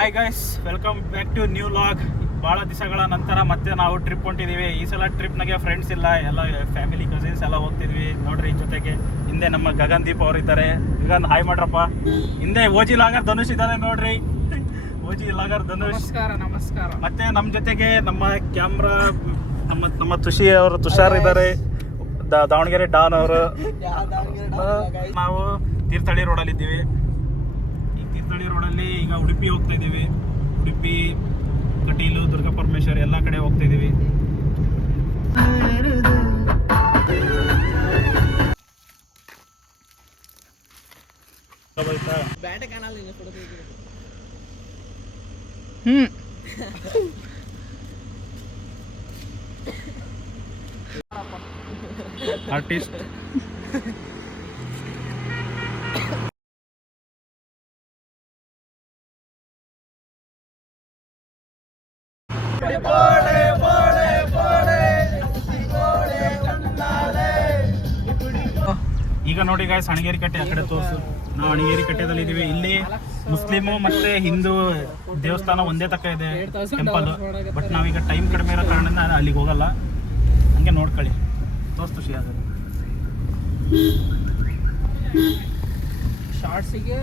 Hi guys, welcome back to new vlog. ಭಾಳ ದಿವಸಗಳ ನಂತರ ಮತ್ತೆ ನಾವು ಟ್ರಿಪ್ ಹೊಂಟಿದ್ದೀವಿ. ಈ ಸಲ ಟ್ರಿಪ್ನಾಗೆ ಫ್ರೆಂಡ್ಸ್ ಇಲ್ಲ, ಎಲ್ಲ ಫ್ಯಾಮಿಲಿ ಕಸಿನ್ಸ್ ಎಲ್ಲ ಹೋಗ್ತಿದ್ವಿ ನೋಡ್ರಿ. ಜೊತೆಗೆ ಹಿಂದೆ ನಮ್ಮ ಗಗನ್ದೀಪ್ ಅವರು ಇದ್ದಾರೆ. ಗಗನ್ ಹಾಯ್ ಮಾಡ್ರಪ್ಪ. ಹಿಂದೆ ಓಜಿ ಲಾಗರ್ ಧನುಷ್ ಇದ್ದಾರೆ ನೋಡ್ರಿ. ಓಜಿ ಲಾಗರ್ ಧನುಷ್ ನಮಸ್ಕಾರ. ಮತ್ತೆ ನಮ್ಮ ಜೊತೆಗೆ ನಮ್ಮ ಕ್ಯಾಮ್ರಾ ನಮ್ಮ ತುಷಾರ್ ಇದ್ದಾರೆ. ದಾವಣಗೆರೆ ಡಾನ್ ಅವರು. ನಾವು ತೀರ್ಥಹಳ್ಳಿ ರೋಡಲ್ಲಿ ಇದ್ದೀವಿ. ತೀರ್ಥಹಳ್ಳಿ ರೋಡಲ್ಲಿ ಈಗ ಉಡುಪಿ ಹೋಗ್ತಾ ಇದ್ದೀವಿ. ಉಡುಪಿ, ಕಟೀಲು, ದುರ್ಗಾ ಪರಮೇಶ್ವರಿ ಎಲ್ಲ ಕಡೆ ಹೋಗ್ತಾ ಇದ್ದೀವಿ. ಆರ್ಟಿಸ್ಟ್ ಈಗ ನೋಡಿ ಗಾಯ್ಸ್, ಅಣಗೇರಿ ಕಟ್ಟೆ ಆ ಕಡೆ ತೋರಿಸು. ನಾವು ಅಣಗೇರಿ ಕಟ್ಟೆದಲ್ಲಿ ಇದೀವಿ. ಇಲ್ಲಿ ಮುಸ್ಲಿಮು ಮತ್ತೆ ಹಿಂದೂ ದೇವಸ್ಥಾನ ಒಂದೇ ತಕ್ಕ ಇದೆ, ಟೆಂಪಲ್. ಬಟ್ ನಾವೀಗ ಟೈಮ್ ಕಡಿಮೆ ಇರೋ ಕಾರಣದಿಂದ ಅಲ್ಲಿಗೆ ಹೋಗಲ್ಲ. ಹಂಗೆ ನೋಡ್ಕೊಳ್ಳಿ, ತೋರಿಸ್ತು ಖುಷಿ ಆಗೋದು. ಶಾರ್ಟ್ಸಿಗೆ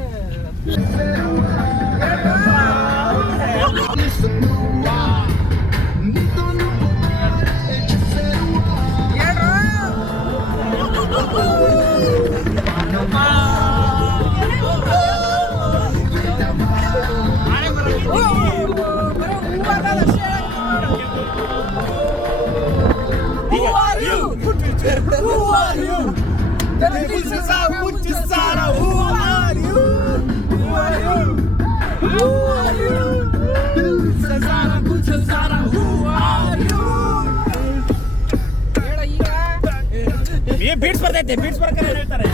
ಬೀಟ್ಸ್ ಬರ್ತೈತೆ, ಬೀಟ್ಸ್ ಬರ್ತಾರೆ ಹೇಳ್ತಾರೆ.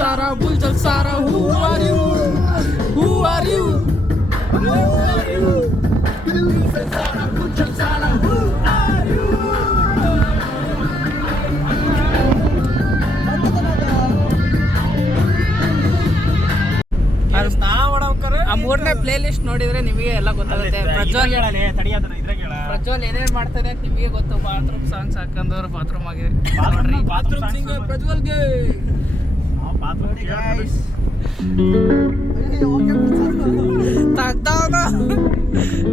Sara, Bultal Sara, who are you? Who are you? Who are you? Sara, Bultal Sara, who are you? ಆ ಮೂರನೇ ಪ್ಲೇ ಲಿಸ್ಟ್ ನೋಡಿದ್ರೆ ನಿಮಗೆ ಎಲ್ಲ ಗೊತ್ತಾಗುತ್ತೆ. ಪ್ರಜ್ವಲ್ ಏನೇನು ಮಾಡ್ತಾರೆ ಅಂತ ನಿಮಗೆ ಗೊತ್ತು. ಬಾತ್ರೂಮ್ ಸಾಂಗ್ಸ್ ಹಾಕೊಂಡವ್ರು ಬಾತ್ರೂಮ್ ಆಗಿದೆ. ಬಾತ್ರೂಮ್ ಸಿಂಗರ್ ಪ್ರಜ್ವಲ್ಗೆ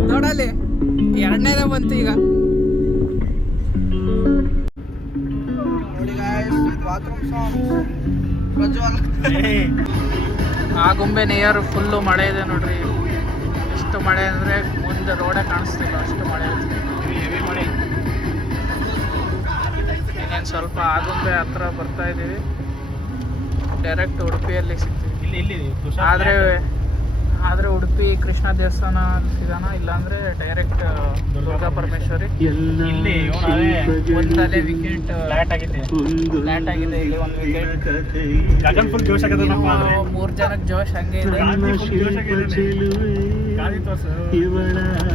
ನೋಡಲಿ, ಎರಡನೇದೇ ಬಂತು ಈಗ. ಆಗುಂಬೆ ನಿಯರ್ ಫುಲ್ಲು ಮಳೆ ಇದೆ ನೋಡ್ರಿ. ಎಷ್ಟು ಮಳೆ ಅಂದರೆ ಮುಂದೆ ರೋಡೇ ಕಾಣಿಸ್ತಿಲ್ಲ, ಅಷ್ಟು ಮಳೆ ಇದೆ. ಇನ್ನೇನು ಸ್ವಲ್ಪ ಆಗುಂಬೆ ಹತ್ರ ಬರ್ತಾ ಇದ್ದೀವಿ. ಡೈರೆಕ್ಟ್ ಉಡುಪಿಯಲ್ಲಿ ಸಿಗ್ತೀವಿ. ಆದರೆ ಉಡುಪಿ ಕೃಷ್ಣ ದೇವಸ್ಥಾನ ಸಿಗೋಣ, ಇಲ್ಲಾಂದ್ರೆ ಡೈರೆಕ್ಟ್ ದುರ್ಗಾ ಪರಮೇಶ್ವರಿ. ಒಂದಲ್ಲೇ ವಿಕೆಟ್ ಲ್ಯಾಂಡ್ ಆಗಿದೆ. ಇಲ್ಲಿ ಒಂದು ವಿಕೆಟ್. ಮೂರು ಜನಕ್ಕೆ ಜೋಶ್ ಹಂಗೆ ಇದೆ.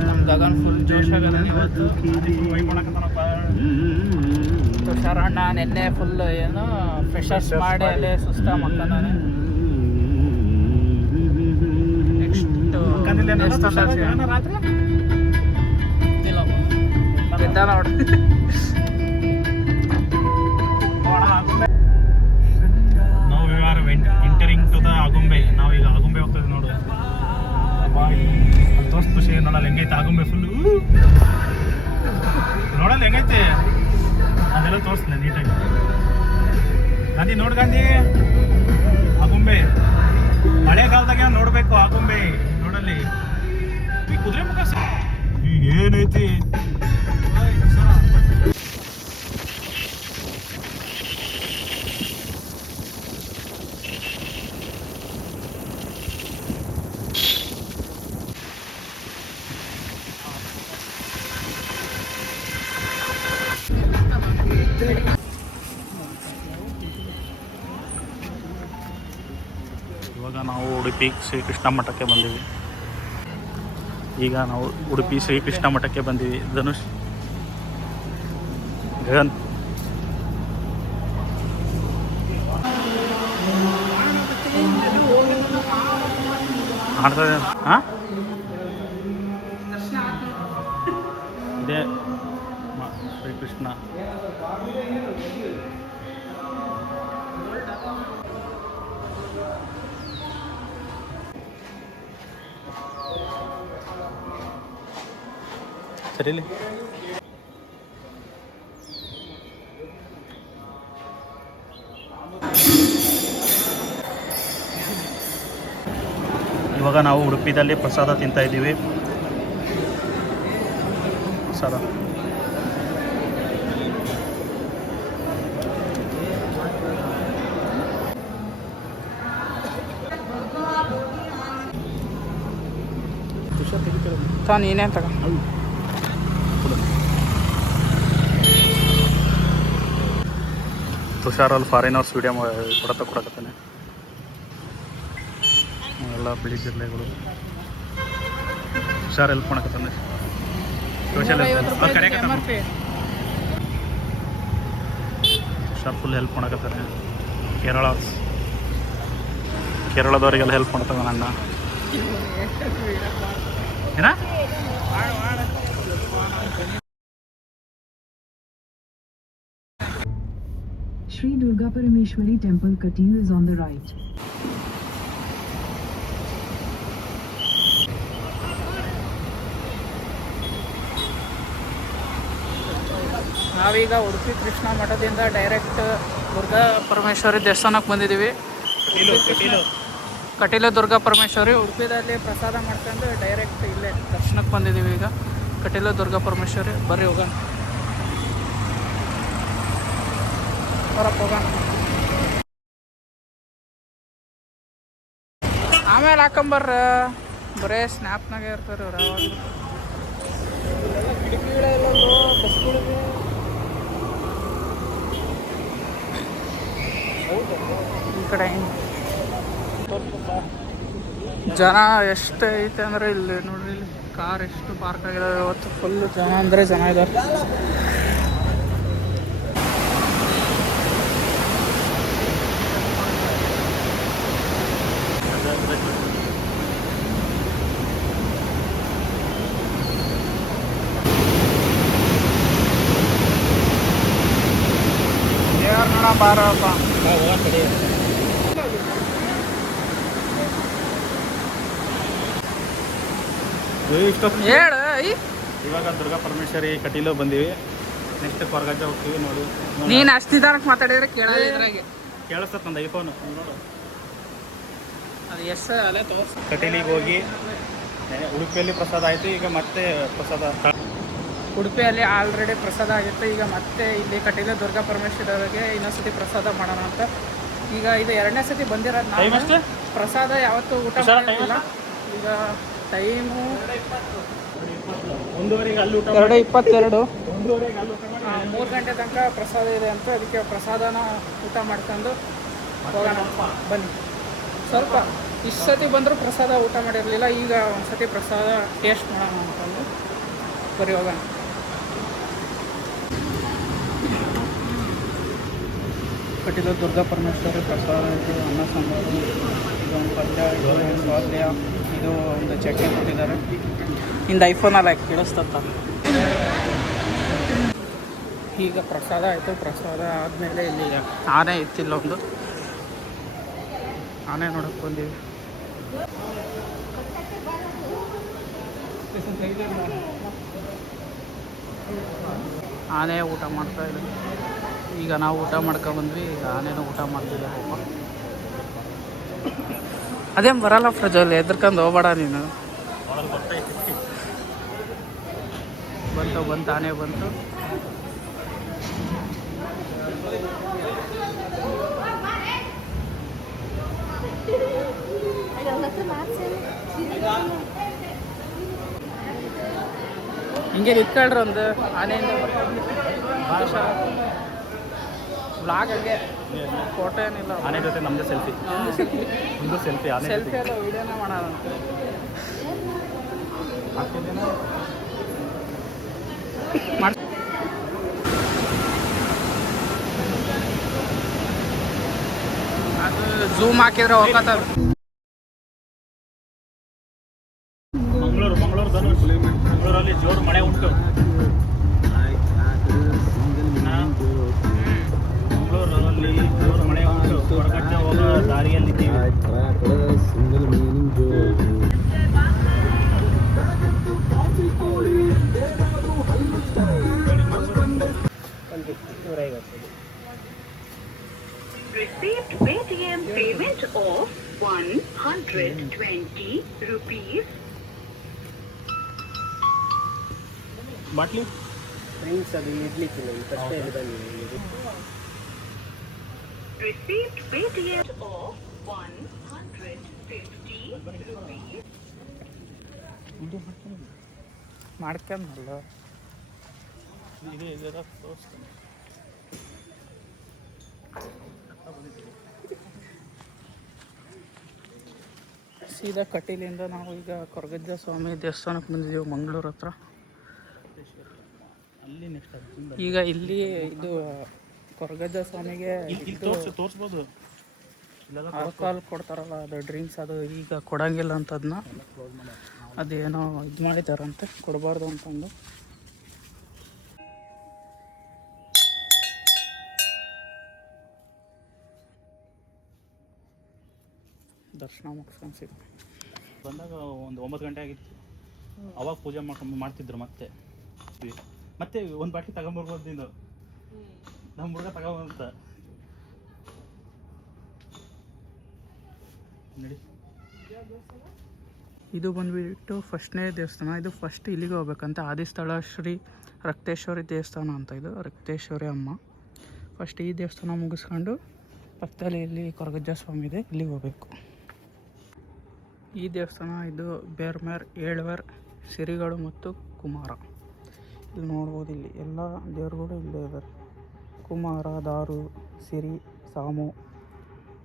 ನಮ್ಮ ಗಗನ್ ಫುಲ್ ಜೋಶ್ ಆಗದ ಇವತ್ತು. ತುಷಾರಣ್ಣ ನೆನ್ನೆ ಫುಲ್ ಏನು ಫ್ರೆಶರ್ಸ್ ಮಾಡಿ ಅಲ್ಲೇ ಸುಸ್ತ ಮಕ್ಕಂದಾನೆ. Entering to the Agumbe. ನಾವು ಈಗ ಆಗುಂಬೆ ಹೋಗ್ತದೆ ನೋಡು. ತೋರ್ಸ್ ಖುಷಿ ನೋಡಲ್ಲ ಹೆಂಗೈತೆ ಆಗುಂಬೆ ಫುಲ್. ನೋಡಲ್ಲ ಹೆಂಗೈತೆ ಅದೆಲ್ಲ ತೋರಿಸ್ತಿಲ್ಲ ನೀಟಾಗಿ. ಗಾಂಧಿ ನೋಡ್ ಗಾಂಧಿ, ಆಗುಂಬೆ ಮಳೆಗಾಲದಾಗ ನೋಡ್ಬೇಕು. ಆಗುಂಬೆ ನೋಡಲ್ಲಿ ಈ ಕುದುರೆ ಮುಖ ಏನೈತಿ. ಇವಾಗ ನಾವು ಉಡುಪಿ ಶ್ರೀಕೃಷ್ಣ ಮಠಕ್ಕೆ ಬಂದೀವಿ. ಈಗ ನಾವು ಉಡುಪಿ ಶ್ರೀಕೃಷ್ಣ ಮಠಕ್ಕೆ ಬಂದೀವಿ. ಧನುಷ್ ಗಗನ್ ಕಾಣ್ತದೆ. ಹಾಂ ಇದೇ ಶ್ರೀಕೃಷ್ಣ. ಸರಿಲಿ ಇವಾಗ ನಾವು ಉಡುಪಿದಲ್ಲಿ ಪ್ರಸಾದ ತಿಂತಾ ಇದ್ದೀವಿ. ಪ್ರಸಾದ ನೀನೇ ತಗ. ತುಷಾರ್ ಅಲ್ಲಿ ಫಾರಿನರ್ಸ್ ವಿಡಿಯೋ ಕೊಡಕತ್ತಾನೆ. ಎಲ್ಲ ಬಿಳಿ ಜಿರಳೆಗಳು. ತುಷಾರ್ ಹೆಲ್ಪ್ ಮಾಡಕತ್ತಾನೆ. ತುಷಾರ್ ಫುಲ್ ಹೆಲ್ಪ್ ಮಾಡಕತ್ತಾನೆ. ಕೇರಳದವರಿಗೆಲ್ಲ ಹೆಲ್ಪ್ ಮಾಡ್ತಾನೆ ಅಣ್ಣ. ಏನ Sri Durga Parameshwari Temple Katil is on the right. ನಾವೀಗ ಉಡುಪಿ ಕೃಷ್ಣ ಮಠದಿಂದ ಡೈರೆಕ್ಟ್ ದುರ್ಗಾ ಪರಮೇಶ್ವರಿ ದೇವಸ್ಥಾನಕ್ಕೆ ಬಂದಿದ್ದೀವಿ. ಕಟೀಲು ದುರ್ಗಾ ಪರಮೇಶ್ವರಿ. ಉಡುಪಿದಲ್ಲಿ ಪ್ರಸಾದ ಮಾಡ್ಕೊಂಡು ಡೈರೆಕ್ಟ್ ಇಲ್ಲೇ ದರ್ಶನಕ್ಕೆ ಬಂದಿದ್ದೀವಿ. ಈಗ ಕಟೀಲು ದುರ್ಗಾ ಪರಮೇಶ್ವರಿ. ಬರ್ರಿ ಹೋಗೋಣ, ಹೊರಕ್ಕೆ ಹೋಗೋಣ. ಆಮೇಲೆ ಹಾಕೊಂಬರ್ರ, ಬರೇ ಸ್ನ್ಯಾಪ್ನಾಗೆ ಇರ್ತಾರೆ ಅವ್ರು ಯಾವಾಗಲೂ. ಕಿಟಕಿಗಳೆಲ್ಲ ಬಸ್ಗಳಿಗೆ ಈ ಕಡೆ ಜನ ಎಷ್ಟು ಐತೆ ಅಂದರೆ ಇಲ್ಲಿ ನೋಡ್ರಿ, ಇಲ್ಲಿ ಕಾರ್ ಎಷ್ಟು ಪಾರ್ಕ್ ಆಗಿದಾವೆ. ಇವತ್ತು ಫುಲ್ಲು ಜನ ಅಂದರೆ ಜನ ಇದ್ದಾರೆ. ಬಾರಪ್ಪ ಹೇಳ. ಇವಾಗ ದುರ್ಗಾ ಪರಮೇಶ್ವರಿ ಕಟೀಲು ಬಂದೀವಿ. ನೆಕ್ಸ್ಟ್ ಕೊರಗಜ್ಜ ಹೋಗ್ತೀವಿ. ನೋಡಿ ನೀನು ಅಷ್ಟು ನಿಧಾನಕ್ಕೆ ಮಾತಾಡಿದ್ರೆ ಕೇಳೋದ್ರಾಗೆ ಕೇಳಿಸ್ತದೆ ನಂದು ಐಫೋನು. ನೋಡು ಅದು ಎಷ್ಟು ಅಲ್ಲೇ ತೋರಿಸ್. ಕಟೀಲಿಗೆ ಹೋಗಿ ಉಡುಪಿಯಲ್ಲಿ ಪ್ರಸಾದ ಆಯಿತು. ಈಗ ಮತ್ತೆ ಪ್ರಸಾದ ಉಡುಪಿಯಲ್ಲಿ ಆಲ್ರೆಡಿ ಪ್ರಸಾದ ಆಗಿತ್ತು. ಈಗ ಮತ್ತೆ ಇಲ್ಲಿ ಕಟೀಲು ದುರ್ಗಾ ಪರಮೇಶ್ವರಿಗೆ ಇನ್ನೊಂದ್ಸತಿ ಪ್ರಸಾದ ಮಾಡೋಣ ಅಂತ. ಈಗ ಇದು 2ನೇ ಸತಿ ಬಂದಿರೋದು ನಾವು. ಪ್ರಸಾದ ಯಾವತ್ತೂ ಊಟ ಮಾಡಿಲ್ಲ. ಈಗ ಟೈಮು 1:22 ಅಲ್ಲಿ ಊಟ 2:22. 1:22 ಅಲ್ಲಿ ಊಟ ಮಾಡಿ 3 ಗಂಟೆ ತನಕ ಪ್ರಸಾದ ಇದೆ ಅಂತ. ಅದಕ್ಕೆ ಪ್ರಸಾದನ ಊಟ ಮಾಡ್ಕೊಂಡು ಹೋಗೋಣ ಬನ್ನಿ. ಸ್ವಲ್ಪ ಇಷ್ಟು ಸತಿ ಬಂದರೂ ಪ್ರಸಾದ ಊಟ ಮಾಡಿರಲಿಲ್ಲ. ಈಗ ಒಂದು ಸತಿ ಪ್ರಸಾದ ಟೇಸ್ಟ್ ಮಾಡೋಣ ಅಂತಂದು ಬರೀ ಹೋಗೋಣ. ಕಟೀಲು ದುರ್ಗಾ ಪರಮೇಶ್ವರಿ ಪ್ರಸಾದ ಇದು ಅನ್ನ ಸಾಂಬಾರು, ಇದು ಒಂದು ಪಲ್ಯ, ಇದು ಒಂದು ಪಲ್ಯ, ಇದು ಒಂದು ಚಟ್ನಿ ಕೊಟ್ಟಿದ್ದಾರೆ. ಇಂದ ಐಫೋನಲ್ಲಿ ಹಾಕಿ ಕೇಳಿಸ್ತತ್ತ. ಈಗ ಪ್ರಸಾದ ಆಯಿತು. ಪ್ರಸಾದ ಆದಮೇಲೆ ಇಲ್ಲಿ ಆನೆ ಇತ್ತಿಲ್ಲ, ಒಂದು ಆನೆ ನೋಡಕ್ಕೆ ಬಂದೀವಿ. ಆನೆ ಊಟ ಮಾಡ್ತಾ ಇದೆ. ಈಗ ನಾವು ಊಟ ಮಾಡ್ಕೊಂಡ್ಬಂದ್ವಿ. ಈಗ ಆನೆನೂ ಊಟ ಮಾಡ್ತಿದ್ದಾರೆ. ಅದೇನು ಬರಲ್ಲ ಪ್ರಜ್ವಲ್, ಎದ್ರಕೊಂಡು ಹೋಗ್ಬೇಡ ನೀನು. ಬಂತು ಆನೆ ಬಂತು. ಹಿಂಗೆ ನಿಂತ್ಕೊಳ್ರಿ ಒಂದು ಆನೆಯಿಂದ ಭಾಷಾ ಬ್ಲಾಗ್. ಹಂಗೆ ಫೋಟೋ ಏನಿಲ್ಲ. ಆನೆ ಜೊತೆ ನಮ್ಮದೇ ಸೆಲ್ಫಿ. ಒಂದು ಸೆಲ್ಫಿ ಆನೆ ಸೆಲ್ಫಿ ಎಲ್ಲ ವೀಡಿಯೋನೇ ಮಾಡೋದಂತೆ. ಝೂಮ್ ಹಾಕಿದ್ರೆ ಹೋಗತ್ತದ. ಮಂಗಳೂರಲ್ಲಿ ಜೋರು ಮಳೆ ಉಂಟು. ಮಂಗಳೂರಲ್ಲಿ ಜೋರು ಮಳೆ ಉಂಟು. ಹೊರಗಡೆ ಹೋಗೋ ದಾರಿಯಲ್ಲಿದ್ದೀವಿ. Received Paytm payment of 120 rupees. Bottle Received Paytm of 150 rupees. ಮಾಡ್ಕೊಂಡಲ್ಲ ಸೀದಾ ಕಟೀಲಿಂದ ನಾವು ಈಗ ಕೊರಗಜ್ಜ ಸ್ವಾಮಿ ದೇವಸ್ಥಾನಕ್ಕೆ ಬಂದಿದ್ದೀವಿ ಮಂಗಳೂರು ಹತ್ರ. ಅಲ್ಲಿ ನೆಕ್ಸ್ಟ್ ಈಗ ಇಲ್ಲಿ ಇದು ಕೊರಗಜ್ಜ ಸ್ವಾಮಿಗೆ ತೋರಿಸ್ಬೋದು. ಆಲ್ಕೋಹಾಲ್ ಕೊಡ್ತಾರಲ್ಲ, ಅದು ಡ್ರಿಂಕ್ಸ್, ಅದು ಈಗ ಕೊಡಂಗಿಲ್ಲ ಅಂತ ಅದನ್ನ ಅದೇನೋ ಇದು ಮಾಡಿದಾರಂತೆ, ಕೊಡಬಾರ್ದು ಅಂತಂದು. ದರ್ಶನ ಮುಗಿಸ್ಕೊಂಡು ಸಿಗ್ತು. ಬಂದಾಗ ಒಂದು 9 ಗಂಟೆ ಆಗಿತ್ತು. ಅವಾಗ ಪೂಜೆ ಮಾಡ್ತಿದ್ರು. ಮತ್ತೆ ಒಂದು ಬಾಟ್ಲಿ ತಗೊಂಬರ್ಬೋದು ನೀನು. ನಮ್ಮ ಹುಡುಗ ತಗೊಂಬಂತ ನಡಿ. ಇದು ಬಂದುಬಿಟ್ಟು ಫಸ್ಟ್ನೇ ದೇವಸ್ಥಾನ. ಇದು ಫಸ್ಟ್ ಇಲ್ಲಿಗೆ ಹೋಗ್ಬೇಕಂತ. ಆದಿಸ್ಥಳ ಶ್ರೀ ರಕ್ತೇಶ್ವರಿ ದೇವಸ್ಥಾನ ಅಂತ. ಇದು ರಕ್ತೇಶ್ವರಿ ಅಮ್ಮ. ಫಸ್ಟ್ ಈ ದೇವಸ್ಥಾನ ಮುಗಿಸ್ಕೊಂಡು ಪಕ್ಕದಲ್ಲಿ ಇಲ್ಲಿ ಕೊರಗಜ್ಜ ಸ್ವಾಮಿ ಇದೆ, ಇಲ್ಲಿಗೆ ಹೋಗಬೇಕು. ಈ ದೇವಸ್ಥಾನ ಇದು ಬೇರ್ಮೇರ್, ಏಳ್ವೇರ್, ಸಿರಿಗಳು ಮತ್ತು ಕುಮಾರ. ಇಲ್ಲಿ ನೋಡ್ಬೋದು, ಇಲ್ಲಿ ಎಲ್ಲ ದೇವರುಗಳು ಇಲ್ಲೇ ಇದ್ದಾರೆ. ಕುಮಾರ, ದಾರು, ಸಿರಿ, ಸಾಮು,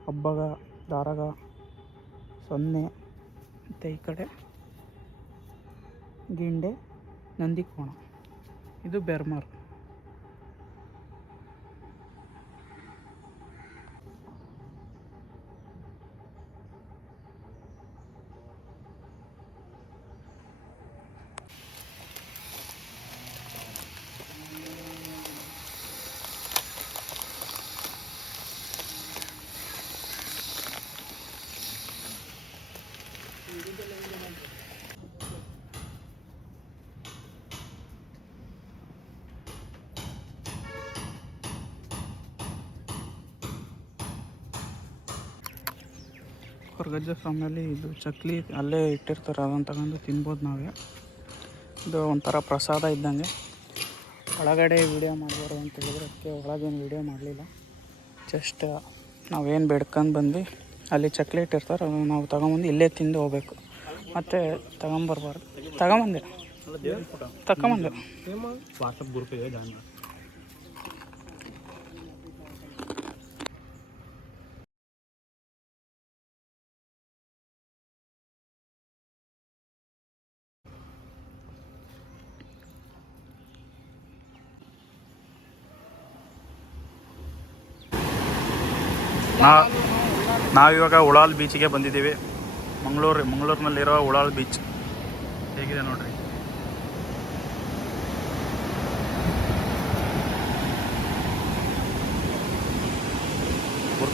ಹಬ್ಬಗ, ದಾರಗ, ಸೊನ್ನೆ, ಮತ್ತು ಈ ಕಡೆ ಗಿಂಡೆ, ನಂದಿಕೋಣ. ಇದು ಬೆರ್ಮರ್. ಕೊರಗಜ್ಜ ಸ್ವಾಮಿಯಲ್ಲಿ ಇದು ಚಕ್ಲಿ ಅಲ್ಲೇ ಇಟ್ಟಿರ್ತಾರೆ, ಅದನ್ನು ತಗೊಂಡು ತಿನ್ಬೋದು ನಾವೇ. ಇದು ಒಂಥರ ಪ್ರಸಾದ ಇದ್ದಂಗೆ. ಒಳಗಡೆ ವೀಡಿಯೋ ಮಾಡಬಾರು ಅಂತ ಹೇಳಿದ್ರೆ ಅದಕ್ಕೆ ಒಳಗೇನು ವೀಡಿಯೋ ಮಾಡಲಿಲ್ಲ. ಜಸ್ಟ್ ನಾವೇನು ಬೇಡ್ಕೊಂಡು ಬಂದು ಅಲ್ಲಿ ಚಕ್ಲಿ ಇಟ್ಟಿರ್ತಾರೆ, ಅದನ್ನು ನಾವು ತಗೊಂಬಂದು ಇಲ್ಲೇ ತಿಂದು ಹೋಗ್ಬೇಕು. ಮತ್ತು ತಗೊಂಬರ್ಬಾರ್ದು. ತಗೊಂಬಂದೆ ವಾಟ್ಸಪ್ ಗ್ರೂಪಿಗೆ ಜಾಯ್ನ್ ಮಾಡಿ. ನಾವಿವಾಗ ಉಳಾಲ್ ಬೀಚಿಗೆ ಬಂದಿದ್ದೀವಿ. ಮಂಗಳೂರಿನಲ್ಲಿರೋ ಉಳಾಲ್ ಬೀಚ್ ಹೇಗಿದೆ ನೋಡ್ರಿ.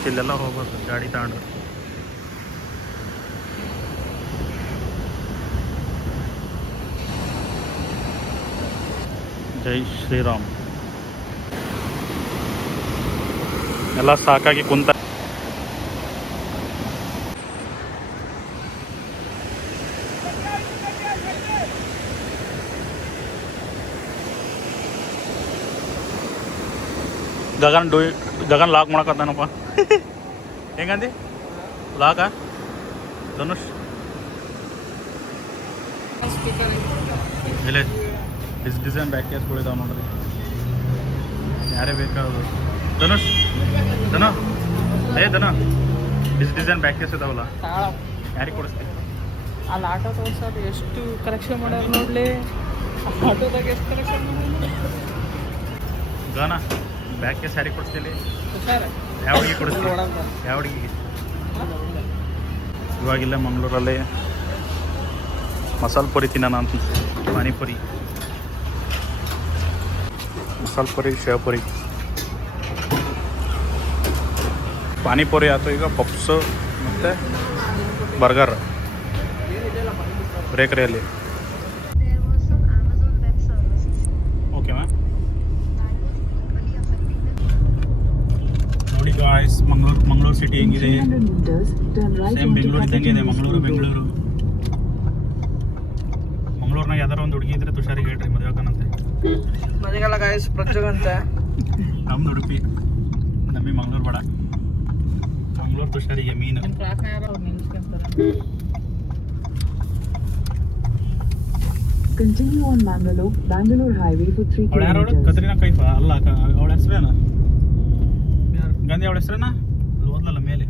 ಇಲ್ಲೆಲ್ಲ ಹೋಗ್ಬೋದು ಗಾಡಿ ತಗೊಂಡು. ಜೈ ಶ್ರೀರಾಮ್. ಎಲ್ಲ ಸಾಕಾಗಿ ಕುಂತ. ಗಗನ್ ಲಾಕ್ ಮಾಡಕತ್ತಾನಪ್ಪ. ಹೆಂಗಂದಿ ಲಾಕ ಧನುಷ್? ಇಲ್ಲ ಡಿಸೈನ್ ಬ್ಯಾಕ್ ಕೇಸ್ಗಳಿದಾವೆ ನೋಡ್ರಿ. ಯಾರೇ ಬೇಕಾದ್ರು ಧನುಷ್ ಡಿಸೈನ್ ಬ್ಯಾಕ್ ಕೇಸ್ ಇದಾವಲ್ಲ, ಯಾರಿಗೆ ಕೊಡಿಸ್ತೀವಿ? ಅಲ್ಲಿ ಆಟೋ ತೋರ್ಸೋದು ಎಷ್ಟು ಕಲೆಕ್ಷನ್ ಮಾಡ್ಯಾರ ನೋಡ್ಲಿ. ಆಟೋದಾಗ ಎಷ್ಟು ಕಲೆಕ್ಷನ್ ಗಾನ ಬ್ಯಾಕ್ ಕೇಸ್ ಯಾರಿಗೆ ಕೊಡಿಸ್ತೀವಿ? ಸರ್ ಯಾವ ಹುಡುಗಿ ಕೊಡಿಸ್ತೀವಿ? ಯಾವ ಹುಡುಗಿಗೆ? ಇವಾಗಿಲ್ಲ ಮಂಗಳೂರಲ್ಲಿ ಮಸಾಲೆ ಪುರಿ ತಿನ್ನೋಣ ಅಂತ ಪಾನಿಪುರಿ, ಮಸಾಲೆ ಪುರಿ, ಶೇವ್ ಪುರಿ, ಪಾನಿಪುರಿ ಆಯಿತು. ಈಗ ಪಪ್ಸು ಮತ್ತು ಬರ್ಗರ್ ಬೇಕರಿಯಲ್ಲಿ. There was some Amazon Web Services okay ma'am. that was globally affecting the ನೋಡಿ ಗಾಯ್ಸ್, ಮಂಗಳೂರು ಸಿಟಿ In ಹೆಂಗಿದೆ, 300 meters, turn right same onto Bengaluru ಇದ್ದಂಗೆ ಇದೆ. Capital School Road. ಮಂಗಳೂರಿನಾಗ ಯಾವ್ದಾರ ಒಂದು ಹುಡುಗಿ ಇದ್ರೆ ತುಷಾರಿಗೆ ಹೇಳ್ರಿ, ಮದುವೆ ಹಾಕೋಣಂತೆ. ಮನೆಗೆಲ್ಲ ಗಾಯಸ್ ಪ್ರಜ್ಜಗಂತೆ ನಮ್ದು ಉಡುಪಿ, ನಮಗೆ ಮಂಗಳೂರು ಬೇಡ. ಮಂಗಳೂರು ತುಷಾರಿಗೆ ಮೀನು. ನಿಮ್ಮ ಕ್ಲಾಸ್ನ ಯಾರು ಅವ್ರು ನಿಲ್ಸ್ಕೊಂತಾರೆ. Continue on Bangalore Highway for 3 ಅವಳು ಯಾರು? kilometers. ಕತ್ರಿನಾ ಕೈಫ ಅಲ್ಲ, ಅವಳ ಹೆಸರೇನು? ಗಾಂಧಿ ಅವಳ ಹೆಸರೇನ? ಅಲ್ಲಿ ಓದ್ಲಲ್ಲ ಮೇಲೆ.